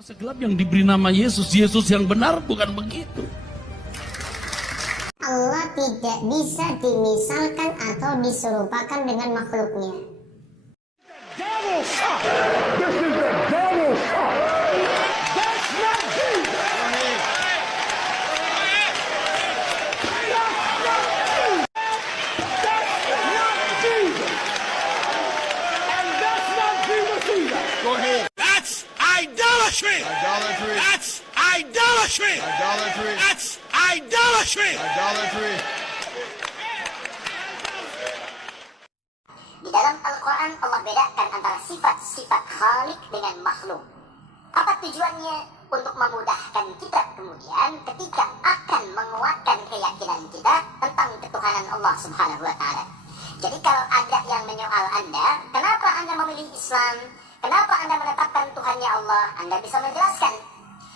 Masa gelap yang diberi nama Yesus, Yesus yang benar bukan begitu. Allah tidak bisa dimisalkan atau diserupakan dengan makhluknya. That's idolatry. Idolatry. That's idolatry. Idolatry. That's idolatry. Idolatry. Di dalam Al-Quran Allah bedakan antara sifat-sifat Khalik dengan makhluk. Apa tujuannya? Untuk memudahkan kita kemudian ketika akan menguatkan keyakinan kita tentang ketuhanan Allah Subhanahu wa Ta'ala. Jadi kalau ada yang menyoal Anda, kenapa Anda memilih Islam? Kenapa Anda menetapkan Tuhannya Allah? Anda bisa menjelaskan.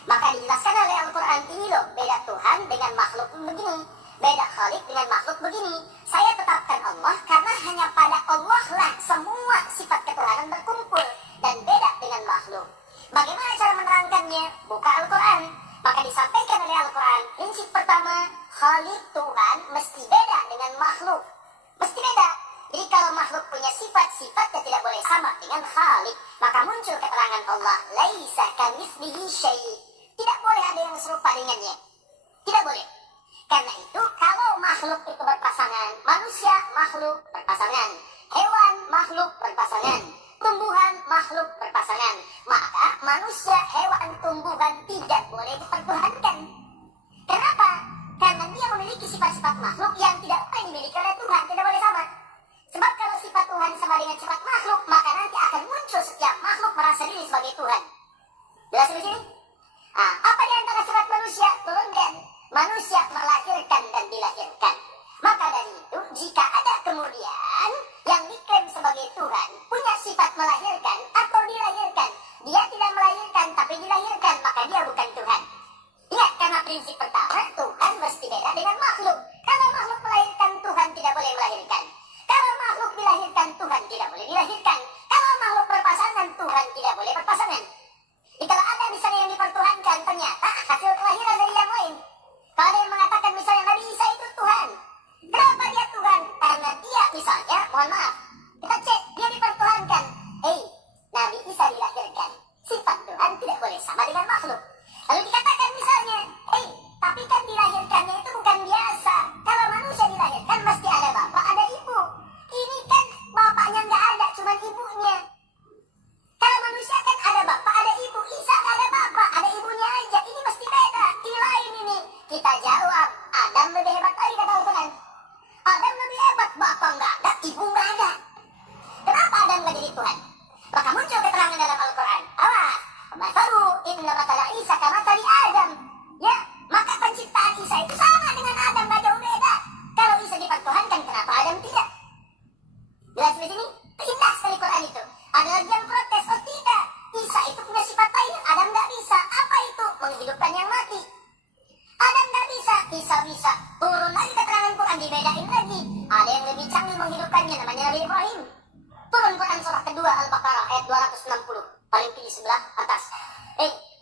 Maka dijelaskan oleh Al-Quran, ini loh beda Tuhan dengan makhluk begini, beda Khalik dengan makhluk begini. Saya tetapkan Allah karena hanya pada Allah lah semua sifat ketuhanan berkumpul dan beda dengan makhluk. Bagaimana cara menerangkannya? Buka Al-Quran. Maka disampaikan oleh Al-Quran, prinsip pertama, Khalik Tuhan mesti beda dengan makhluk. Mesti beda. Jadi kalau makhluk punya sifat-sifatnya tidak boleh sama dengan Khalik, maka muncul keterangan Allah, laisa kamitslihi syai'. Tidak boleh ada yang serupa dengannya. Tidak boleh. Karena itu kalau makhluk itu berpasangan, manusia makhluk berpasangan, hewan makhluk berpasangan, tumbuhan makhluk berpasangan, maka manusia, hewan, tumbuhan tidak boleh dipertuhankan. Kenapa? Karena dia memiliki sifat-sifat makhluk yang tidak boleh dimiliki oleh Tuhan, tidak boleh sama. Sebab kalau sifat Tuhan sama dengan sifat makhluk, maka nanti akan muncul setiap makhluk merasa diri sebagai Tuhan. Jelas di sini? Apa di antara sifat manusia? Turunkan. Manusia melahirkan dan dilahirkan. Maka dari itu, jika ada kemudian yang diklaim sebagai Tuhan, punya sifat melahirkan atau dilahirkan, dia tidak melahirkan tapi dilahirkan, maka dia bukan Tuhan. Ingat, karena prinsip pertama, Tuhan mesti beda dengan makhluk. Kalau makhluk melahirkan, Tuhan tidak boleh melahirkan. Kalau makhluk dilahirkan, Tuhan tidak boleh dilahirkan. Kalau makhluk berpasangan, Tuhan tidak boleh berpasangan. Jadi kalau ada misalnya yang dipertuhankan, ternyata hasil kelahiran dari yang lain. Kalau ada yang mengatakan misalnya Nabi Isa itu Tuhan. Kenapa dia Tuhan? Karena dia misalnya, mohon maaf, kita cek, dia dipertuhankan. Nabi Isa dilahirkan. Sifat Tuhan tidak boleh sama dengan makhluk. Lalu dikatakan misalnya, tapi kan dilahirkannya itu bukan biasa. Kalau manusia dilahirkan mesti ada bapak, ada ibu. Ini kan bapaknya nggak ada, cuma ibunya. Kalau manusia kan ada bapak, ada ibu. Isa nggak ada bapak, ada ibunya aja. Ini mesti beda, ini lain ini. Kita jawab, Adam lebih hebat lagi kata Al-Quran. Adam lebih hebat, bapak nggak ada, ibu nggak ada. Kenapa Adam nggak jadi Tuhan? Maka muncul keterangan dalam Al-Quran. Awas, masalu inna matala Isa kamatali Adam. Ya, maka penciptaan Isa itu sama dengan Adam, nggak jauh beda. Kalau Isa dipertuhankan, kenapa Adam tidak? Jelas di sini? Indah sekali Quran itu. Ada lagi yang protes, oh tidak, Isa itu punya sifat lain, Adam nggak bisa. Apa itu? Menghidupkan yang mati. Adam nggak bisa, Isa bisa. Turun lagi keterangan Quran, dibedain lagi. Ada yang lebih canggih menghidupkannya, namanya Nabi Ibrahim. Turun Quran surah kedua Al-Baqarah ayat 260, paling tinggi sebelah atas.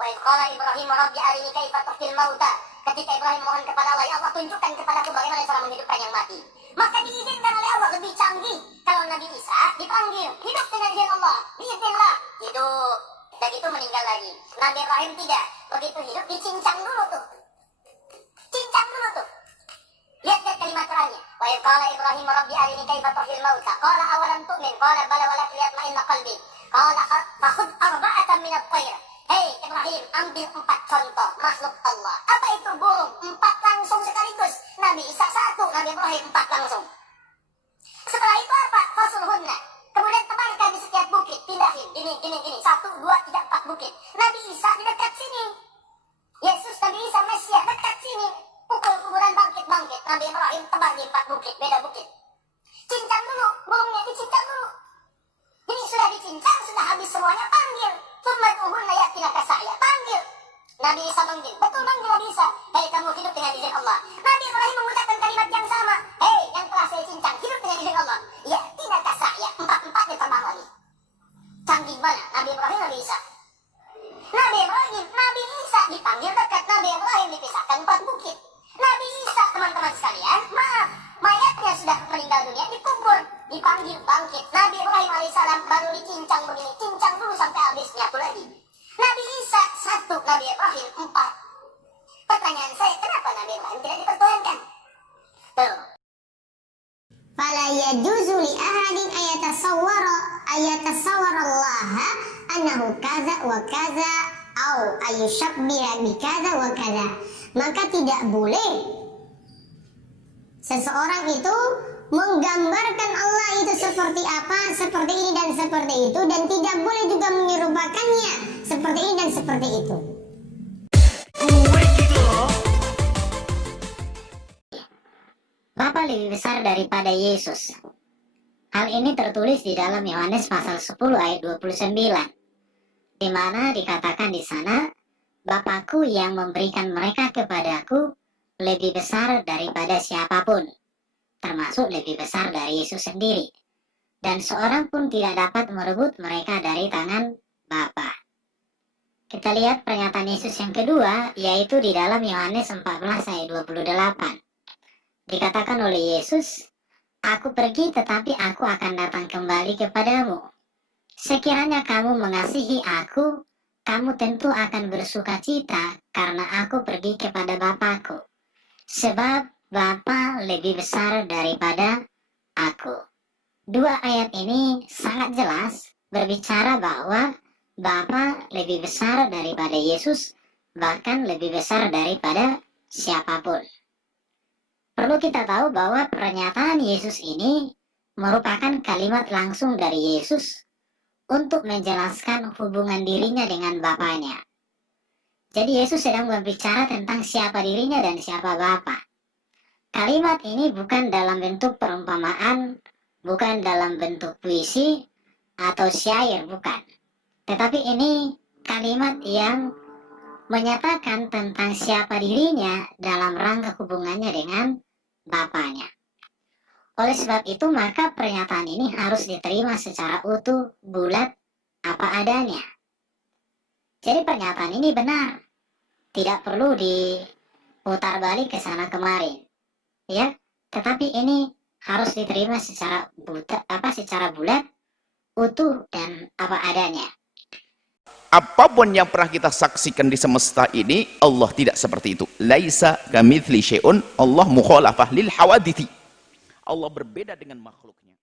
Wa idh qala Ibrahim rabbi arini kaifa tuhyil mauta. Ketika Ibrahim mohon kepada Allah, ya Allah tunjukkan kepadaku bagaimana cara menghidupkan yang mati. Maka diizinkan oleh Allah, lebih canggih. Kalau Nabi Isa dipanggil, hidup dengan izin Allah, biiznillah, hidup. Dan itu meninggal lagi. Nabi Ibrahim tidak. Begitu hidup dicincang dulu tuh. Cincang dulu tuh. Lihat kalimat Qurannya. Wa idh qala Ibrahim rabbi arini kaifa tuhyil mauta. Qala awalam tu'min. Qala bala walakin liyatma'inna qalbi. Qala fakhudh arba'atan minat tayr. Ibrahim, ambil 4 contoh makhluk Allah. Apa itu burung? 4 langsung sekaligus. Nabi Isa 1, Nabi Ibrahim 4 langsung. Setelah itu apa? Fasulhunna. Kemudian tebarkan di setiap bukit, pindahin, gini. 1, 2, 3, 4 bukit. Nabi Isa di dekat sini. Yesus, Nabi Isa, Mesias dekat sini. Pukul kuburan bangkit. Nabi Ibrahim tebar di 4 bukit, beda bukit. Cincang dulu, burungnya dicincang dulu. Ini sudah dicincang, sudah habis semuanya, panggil. Tummatuhunna yatina kasaya, panggil. Nabi Isa manggil, betul manggil Nabi Isa. Kamu hidup dengan izin Allah. Nabi Ibrahim mengucapkan kalimat yang sama. Yang telah saya cincang, hidup dengan izin Allah. Yatina kasaya, 4-4 terbang lagi. Canggih mana? Nabi Ibrahim, Nabi Isa. Nabi Ibrahim dipanggil bangkit. Nabi Ibrahim alaihissalam baru dicincang begini, cincang dulu sampai habis, nyatu lagi. Nabi Isa 1, Nabi Ibrahim 4. Pertanyaan saya, kenapa Nabi Ibrahim tidak dipertuhankan? Tuh. Fala yajuzu li ahadin ayatasawwara Allah annahu kaza wa kaza au ayushabbiha bi kaza wa kaza. Maka tidak boleh seseorang itu menggambarkan Allah itu seperti apa, seperti ini dan seperti itu, dan tidak boleh juga menyerupakannya seperti ini dan seperti itu. Bapa lebih besar daripada Yesus. Hal ini tertulis di dalam Yohanes pasal 10 ayat 29, di mana dikatakan di sana, Bapakku yang memberikan mereka kepadaku lebih besar daripada siapapun, termasuk lebih besar dari Yesus sendiri, dan seorang pun tidak dapat merebut mereka dari tangan Bapa. Kita lihat pernyataan Yesus yang kedua, yaitu di dalam Yohanes 14 ayat 28. Dikatakan oleh Yesus, Aku pergi tetapi aku akan datang kembali kepadamu. Sekiranya kamu mengasihi aku, kamu tentu akan bersuka cita karena aku pergi kepada Bapakku. Sebab Bapa lebih besar daripada aku. Dua ayat ini sangat jelas berbicara bahwa Bapa lebih besar daripada Yesus, bahkan lebih besar daripada siapapun. Perlu kita tahu bahwa pernyataan Yesus ini merupakan kalimat langsung dari Yesus untuk menjelaskan hubungan dirinya dengan Bapanya. Jadi Yesus sedang berbicara tentang siapa dirinya dan siapa Bapa. Kalimat ini bukan dalam bentuk perumpamaan, bukan dalam bentuk puisi atau syair, bukan. Tetapi ini kalimat yang menyatakan tentang siapa dirinya dalam rangka hubungannya dengan Bapanya. Oleh sebab itu, maka pernyataan ini harus diterima secara utuh, bulat, apa adanya. Jadi pernyataan ini benar, tidak perlu diputar balik ke sana kemari, ya. Tetapi ini harus diterima secara bulat, utuh dan apa adanya. Apapun yang pernah kita saksikan di semesta ini, Allah tidak seperti itu. Laisa kamitsli syai'un, Allah mukhalafah lil hawadithi. Allah berbeda dengan makhluknya.